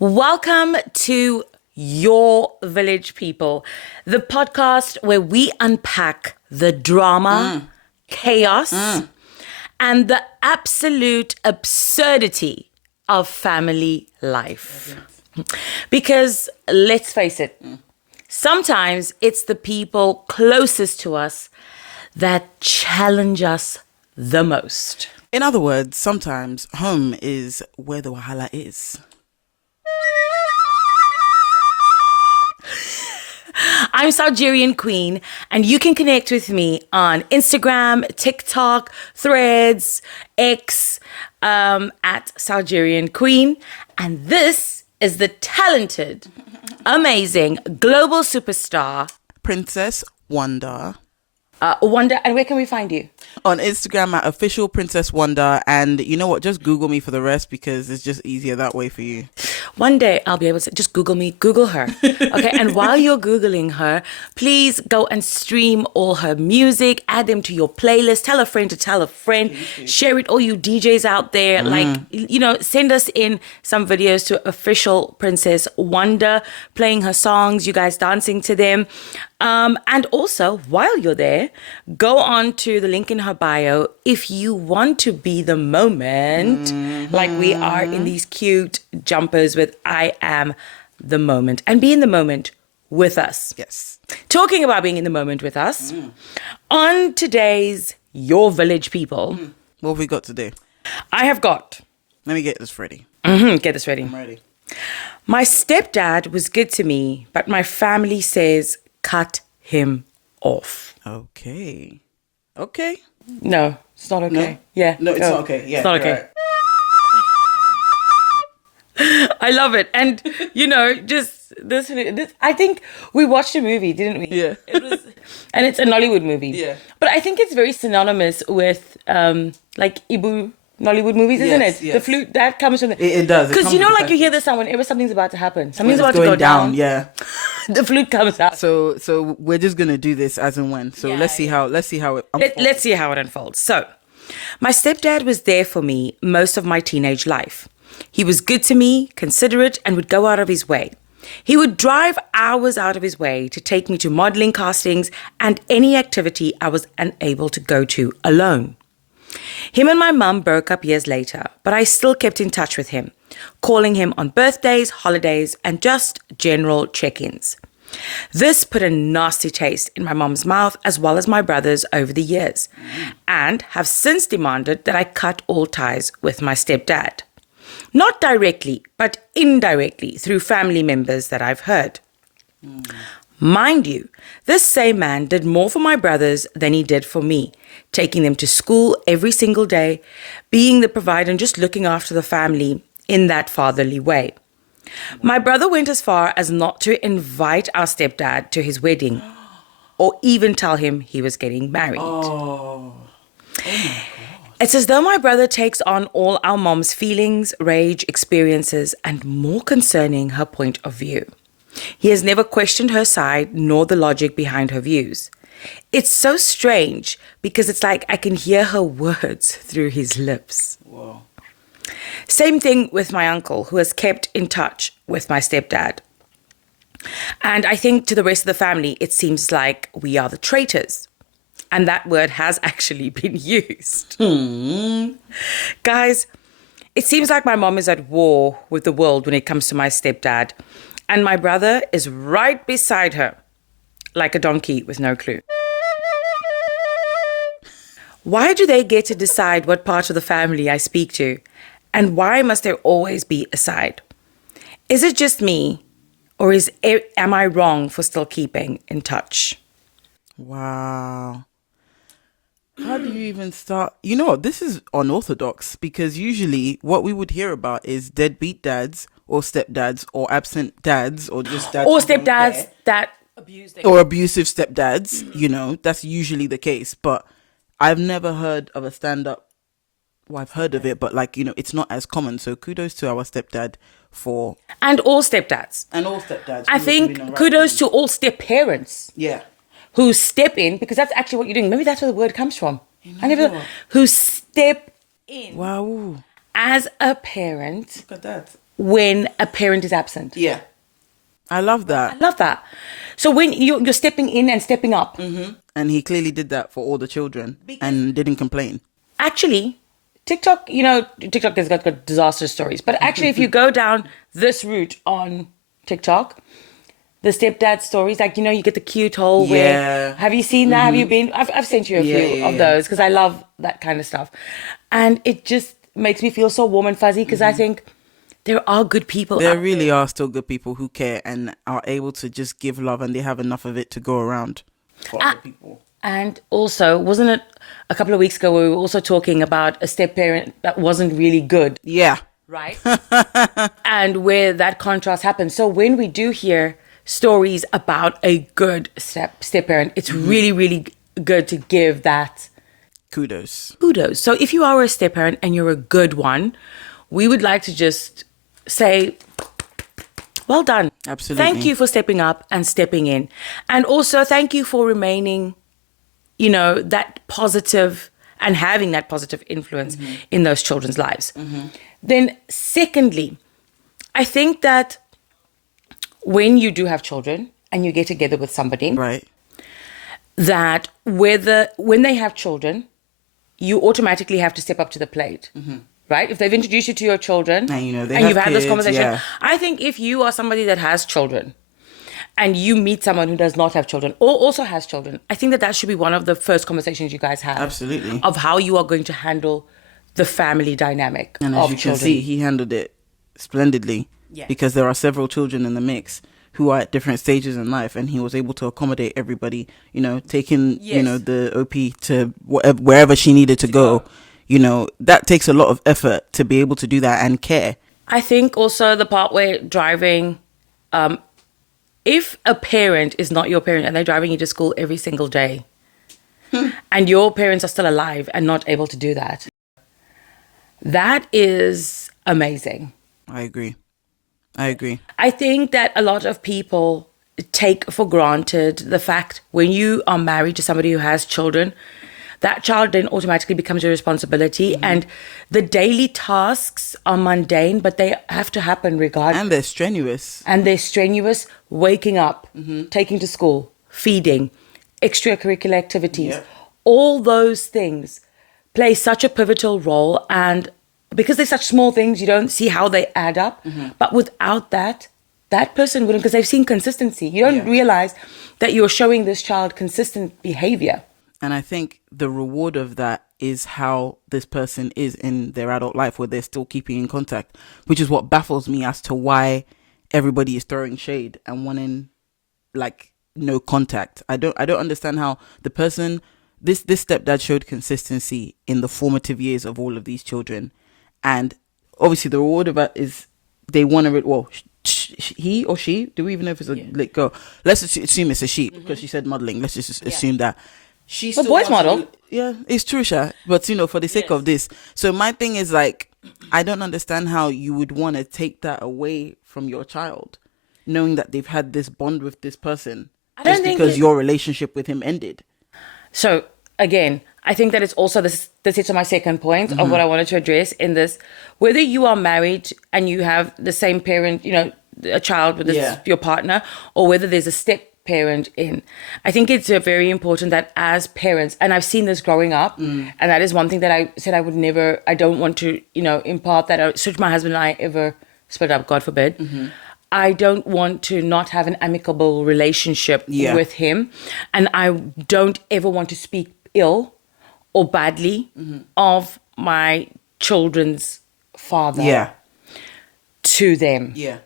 Welcome to Your Village People, the podcast where we unpack the drama, chaos, and the absolute absurdity of family life. Because let's face it, sometimes it's the people closest to us that challenge us the most. In other words, sometimes home is where the wahala is. I'm Salgerian Queen, and you can connect with me on Instagram, TikTok, Threads, X, at Salgerian Queen. And this is the talented, amazing, global superstar, Princess Wonder. Wonder. And where can we find you? On Instagram at official Princess Wonder. And you know what? Just Google me for the rest because it's just easier that way for you. One day I'll be able to just Google me, Google her. Okay. And while you're Googling her, please go and stream all her music, add them to your playlist, tell a friend to tell a friend, share it, all you DJs out there. Send us in some videos to official Princess Wonder, playing her songs, you guys dancing to them. And also, while you're there, go on to the link in her bio if you want to be the moment, like we are in these cute jumpers with I am the moment, and be in the moment with us. Yes. Talking about being in the moment with us, on today's Your Village People, What have we got to do? I have got... Let me get this ready. Get this ready. I'm ready. My stepdad was good to me, but my family says cut him off. Okay. No, it's not okay. No? Yeah. No, it's not okay. Yeah, It's not you're okay. I love it. And, just this, I think we watched a movie, didn't we? Yeah. And it's a Nollywood movie. Yeah. But I think it's very synonymous with, Ibu Nollywood movies, isn't Yes, it? yes. The flute, that comes from It does. It Because comes you know, with like the you hear the sound whenever something's about to happen. Something's It's about to going go down. Yeah. The flute comes out. So we're just gonna do this as and when. So Yeah, let's see how it unfolds. Let's see how it unfolds. So, my stepdad was there for me most of my teenage life. He was good to me, considerate, and would go out of his way. He would drive hours out of his way to take me to modeling castings and any activity I was unable to go to alone. Him and my mum broke up years later, but I still kept in touch with him, calling him on birthdays, holidays, and just general check-ins. This put a nasty taste in my mum's mouth as well as my brother's over the years, and have since demanded that I cut all ties with my stepdad. Not directly, but indirectly through family members that I've heard. Mind you, this same man did more for my brothers than he did for me, taking them to school every single day, being the provider and just looking after the family in that fatherly way. My brother went as far as not to invite our stepdad to his wedding or even tell him he was getting married. Oh my God. It's as though my brother takes on all our mom's feelings, rage, experiences, and more concerning her point of view. He has never questioned her side nor the logic behind her views. It's so strange because it's like I can hear her words through his lips. Whoa. Same thing with my uncle, who has kept in touch with my stepdad. And I think to the rest of the family, it seems like we are the traitors. And that word has actually been used. Guys, it seems like my mom is at war with the world when it comes to my stepdad. And my brother is right beside her, like a donkey with no clue. Why do they get to decide what part of the family I speak to? And why must there always be a side? Is it just me? Or am I wrong for still keeping in touch? Wow. How do you even start? You know what? This is unorthodox because usually what we would hear about is deadbeat dads or stepdads or absent dads or just dads. Or who don't stepdads care. that abuse their Or abusive stepdads. That's usually the case. But I've never heard of a stand-up. Well, I've heard of it, but it's not as common. So kudos to our stepdad for... And all stepdads. And all stepdads. I think kudos to all step parents. Yeah. Who step in, because that's actually what you're doing. Maybe that's where the word comes from. Who step in. Wow. As a parent. Look at that. when a parent is absent. Yeah. I love that. I love that. So when you're stepping in and stepping up. And he clearly did that for all the children and didn't complain. Actually, TikTok, TikTok has got disastrous stories. But actually, if you go down this route on TikTok, the stepdad stories, like, you get the cute hole where, have you seen that? Have you been? I've sent you a few of those because I love that kind of stuff. And it just makes me feel so warm and fuzzy because I think there are good people There out really there. are still good people who care and are able to just give love, and they have enough of it to go around for other people. And also, wasn't it a couple of weeks ago we were also talking about a step parent that wasn't really good? Yeah. Right. And where that contrast happens. So when we do hear stories about a good step parent, it's really, really good to give that Kudos. So if you are a step parent and you're a good one, we would like to just say, well done. Absolutely. Thank you for stepping up and stepping in. And also thank you for remaining, that positive and having that positive influence in those children's lives. Then secondly, I think that when you do have children and you get together with somebody, Right. that when they have children, you automatically have to step up to the plate. Right? If they've introduced you to your children And, they and have you've had this kids, conversation, yeah. I think if you are somebody that has children and you meet someone who does not have children or also has children, I think that should be one of the first conversations you guys have. Absolutely. Of how you are going to handle the family dynamic And of as you children. can see, he handled it splendidly. Yeah. Because there are several children in the mix who are at different stages in life, and he was able to accommodate everybody, taking, Yes. the OP to wherever she needed to go. That takes a lot of effort to be able to do that and care. I think also the part where driving, if a parent is not your parent and they're driving you to school every single day and your parents are still alive and not able to do that, that is amazing. I agree. I think that a lot of people take for granted the fact when you are married to somebody who has children, that child then automatically becomes your responsibility. And the daily tasks are mundane, but they have to happen regardless. And they're strenuous. Waking up, taking to school, feeding, extracurricular activities. All those things play such a pivotal role. And because they're such small things, you don't see how they add up. But without that person wouldn't, because they've seen consistency. You don't realize that you're showing this child consistent behavior. And I think the reward of that is how this person is in their adult life, where they're still keeping in contact, which is what baffles me as to why everybody is throwing shade and wanting no contact. I don't understand how the person, this stepdad showed consistency in the formative years of all of these children. And obviously the reward of that is they want to, he or she, do we even know if it's a girl? Let's assume it's a she because she said modeling. Let's just assume that. She still boys wants model. Yeah, it's true, Sha. But for the sake of this, so my thing is I don't understand how you would want to take that away from your child, knowing that they've had this bond with this person just because your relationship with him ended. So again, I think that it's also this is my second point of what I wanted to address in this. Whether you are married and you have the same parent, a child with your partner, or whether there's a step parent in, I think it's very important that as parents, and I've seen this growing up, and that is one thing that I said I don't want to, impart that, should my husband and I ever split up, God forbid, I don't want to not have an amicable relationship with him, and I don't ever want to speak ill or badly of my children's father to them. Yeah.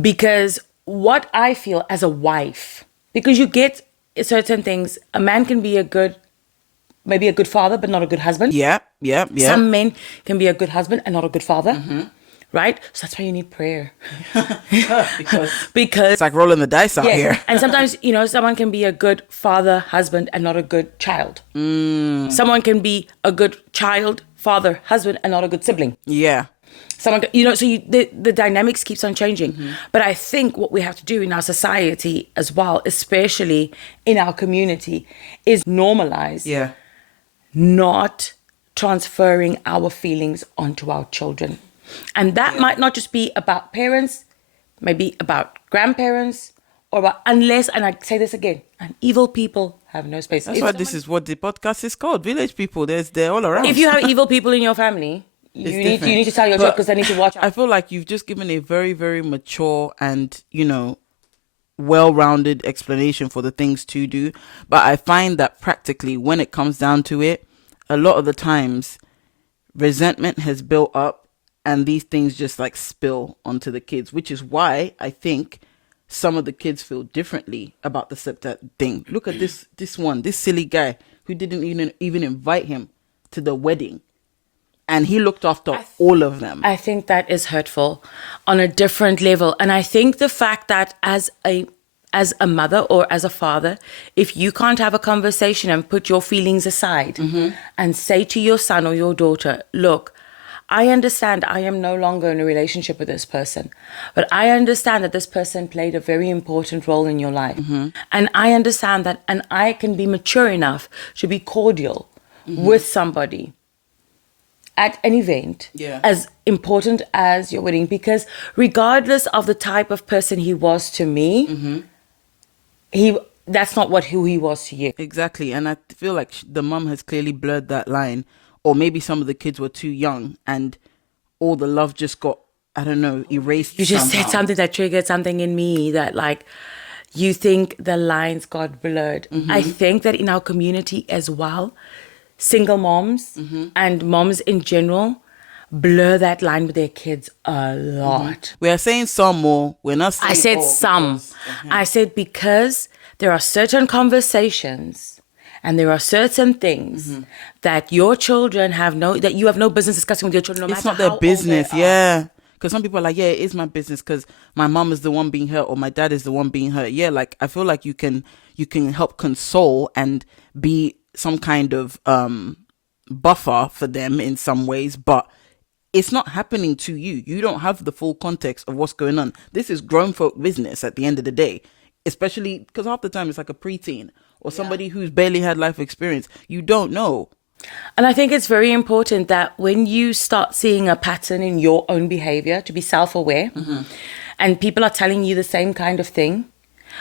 Because what I feel as a wife, because you get certain things, a man can be maybe a good father, but not a good husband. Yeah. Some men can be a good husband and not a good father. Right? So that's why you need prayer. because it's like rolling the dice out here. And sometimes, someone can be a good father, husband, and not a good child. Someone can be a good child, father, husband, and not a good sibling. Yeah. Someone, the dynamics keeps on changing. But I think what we have to do in our society as well, especially in our community, is normalize not transferring our feelings onto our children. And that might not just be about parents, maybe about grandparents, or about, unless, and I say this again, and evil people have no space. That's why this is what the podcast is called. Village people, they're all around. If you have evil people in your family, you need to tell your child because they need to watch out. I feel like you've just given a very, very mature and, well-rounded explanation for the things to do. But I find that practically when it comes down to it, a lot of the times resentment has built up and these things just like spill onto the kids, which is why I think some of the kids feel differently about the stepdad thing. Look at this silly guy who didn't even invite him to the wedding. And he looked after all of them. I think that is hurtful on a different level. And I think the fact that as a mother or as a father, if you can't have a conversation and put your feelings aside and say to your son or your daughter, look, I understand I am no longer in a relationship with this person, but I understand that this person played a very important role in your life. And I understand that, and I can be mature enough to be cordial with somebody at an event as important as your wedding, because regardless of the type of person he was to me, that's not who he was to you. Exactly. And I feel like the mum has clearly blurred that line, or maybe some of the kids were too young and all the love just got, I don't know, erased. You just said something that triggered something in me that like, you think the lines got blurred. I think that in our community as well, single moms and moms in general blur that line with their kids a lot. We are saying some more. We're not saying I said all some. because- I said because there are certain conversations and there are certain things that your children that you have no business discussing with your children. No It's matter not their how old business, they are. yeah. Because some people are like, yeah, it is my business because my mom is the one being hurt or my dad is the one being hurt. Yeah, like I feel like you can help console and be some kind of buffer for them in some ways, but it's not happening to you. You don't have the full context of what's going on. This is grown folk business at the end of the day, especially because half the time it's like a preteen or somebody who's barely had life experience. You don't know. And I think it's very important that when you start seeing a pattern in your own behavior, to be self-aware, and people are telling you the same kind of thing,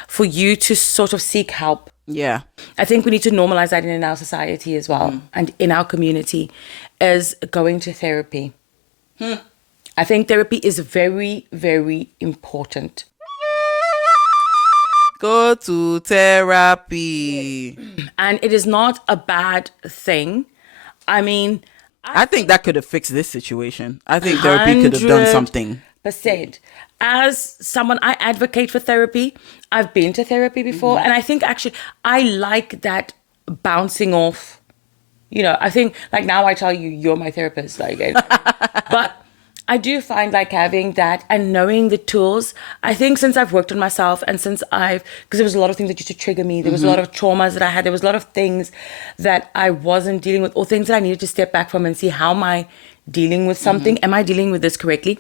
for you to sort of seek help. Yeah. I think we need to normalize that in our society as well, and in our community, as going to therapy. I think therapy is very, very important. Go to therapy. And it is not a bad thing. I mean, I think that could have fixed this situation. I think therapy could have done something. %. As someone, I advocate for therapy. I've been to therapy before. And I think actually I like that bouncing off. I think like now I tell you, you're my therapist. But I do find like having that and knowing the tools. I think since I've worked on myself and because there was a lot of things that used to trigger me. There was a lot of traumas that I had. There was a lot of things that I wasn't dealing with, or things that I needed to step back from and see, how am I dealing with something? Am I dealing with this correctly?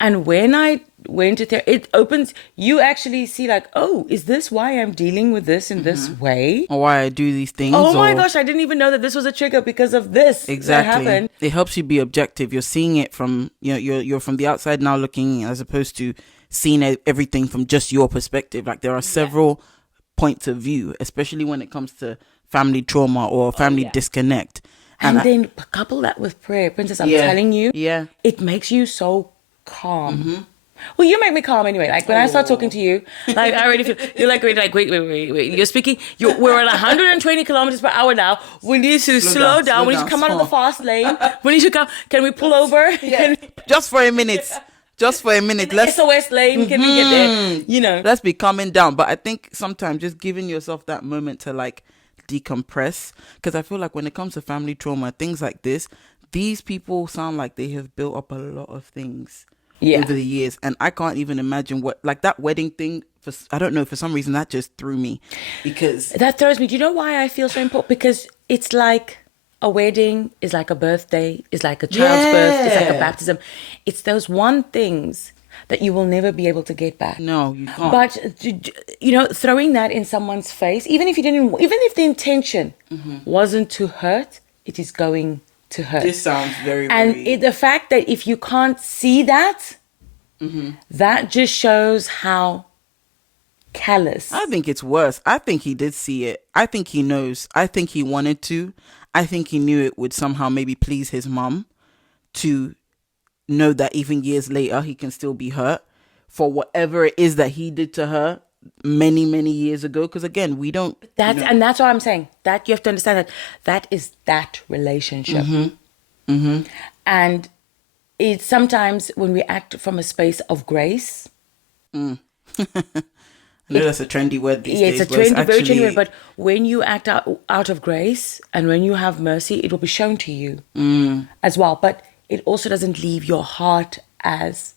And when I went to therapy, it opens, you actually see like, oh, is this why I'm dealing with this in this way? Or why I do these things. Oh my gosh, I didn't even know that this was a trigger because of this. Exactly. That happened. It helps you be objective. You're seeing it from, you're from the outside now looking in, as opposed to seeing everything from just your perspective. Like there are several points of view, especially when it comes to family trauma or family disconnect. And then couple that with prayer, Princess, I'm telling you, it makes you so calm. Well, you make me calm anyway. Like when I start talking to you, like I already feel, you're like, wait. You're speaking, we're at 120 kilometers per hour now. We need to slow down. We need to come out of the fast lane. We need to come. Can we pull over? Just for a minute. Let's SOS lane. Can we get there? Let's be calming down. But I think sometimes just giving yourself that moment to like decompress, because I feel like when it comes to family trauma, things like this, these people sound like they have built up a lot of things over the years, and I can't even imagine what, like that wedding thing, I don't know, for some reason that just threw me, because that throws me. Do you know why I feel so important? Because it's like a wedding is like a birthday, is like a child's birth, it's like a baptism. It's those one things that you will never be able to get back. No, you can't. But throwing that in someone's face, even if the intention wasn't to hurt, it is going to hurt. This sounds very, And very... the fact that if you can't see that, that just shows how callous. I think it's worse. I think he did see it. I think he knows. I think he wanted to. I think he knew it would somehow maybe please his mum to know that even years later he can still be hurt for whatever it is that he did to her many, many years ago. Because again, we don't... And that's what I'm saying. That you have to understand that is that relationship. And it's sometimes when we act from a space of grace... I know that's a trendy word these days. It's a trendy, very trendy word. But when you act out of grace and when you have mercy, it will be shown to you as well. But it also doesn't leave your heart as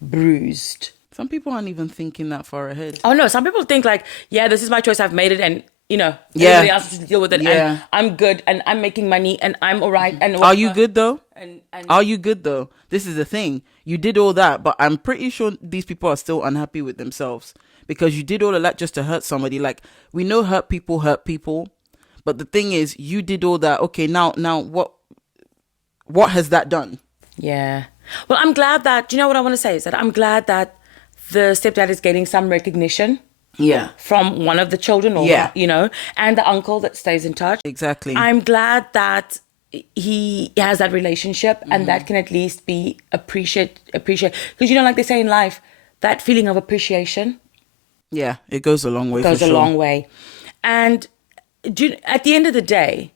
bruised. Some people aren't even thinking that far ahead. Oh, no. Some people think like, yeah, this is my choice. I've made it. And, everybody else has to deal with it. Yeah. And I'm good. And I'm making money. And I'm all right. And are you good, though? And are you good, though? This is the thing. You did all that, but I'm pretty sure these people are still unhappy with themselves. Because you did all of that just to hurt somebody. Like, we know hurt people. But the thing is, you did all that. Okay, now what has that done? Yeah. Well, I'm glad that, what I want to say is that I'm glad that the stepdad is getting some recognition. Yeah. From one of the children and the uncle that stays in touch. Exactly. I'm glad that he has that relationship and that can at least be appreciate. Because, like they say in life, that feeling of appreciation. Yeah, it goes a long way. Goes a long way. And at the end of the day,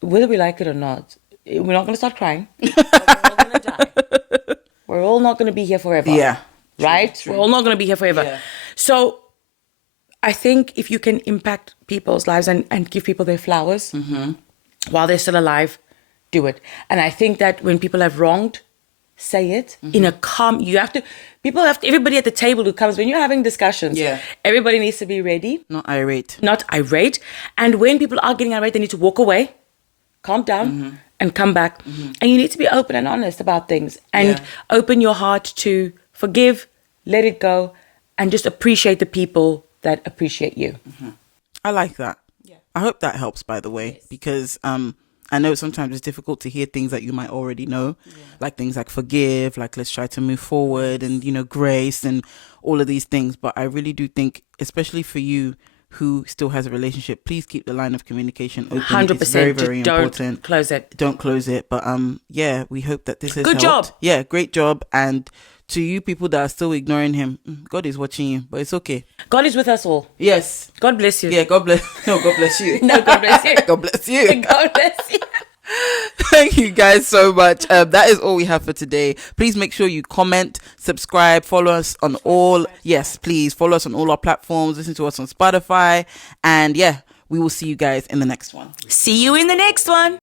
whether we like it or not, we're not going to start crying. We're all going to die. We're all not going to be here forever. Yeah. Right? True. We're all not going to be here forever. Yeah. So I think if you can impact people's lives and give people their flowers while they're still alive, do it. And I think that when people have wronged, say it in a calm... everybody at the table who comes, when you're having discussions, everybody needs to be ready. Not irate. And when people are getting irate, they need to walk away, calm down, and come back. And you need to be open and honest about things and open your heart to forgive, let it go, and just appreciate the people that appreciate you. I like that. Yeah. I hope that helps, by the way, because I know sometimes it's difficult to hear things that you might already know, like things like forgive, like let's try to move forward and, grace and all of these things. But I really do think, especially for you who still has a relationship, please keep the line of communication open. 100%. It's very, very important. Don't close it. Don't close it. But we hope that this has Good helped. job. Yeah, great job. And to you people that are still ignoring him, God is watching you, but it's okay. God is with us all. Yes. God bless you. Yeah, God bless. No, God bless you. No, God bless you. God bless you. God bless you. Thank you guys so much. That is all we have for today. Please make sure you comment, subscribe, follow us on all. Yes, please follow us on all our platforms. Listen to us on Spotify. And we will see you guys in the next one. See you in the next one.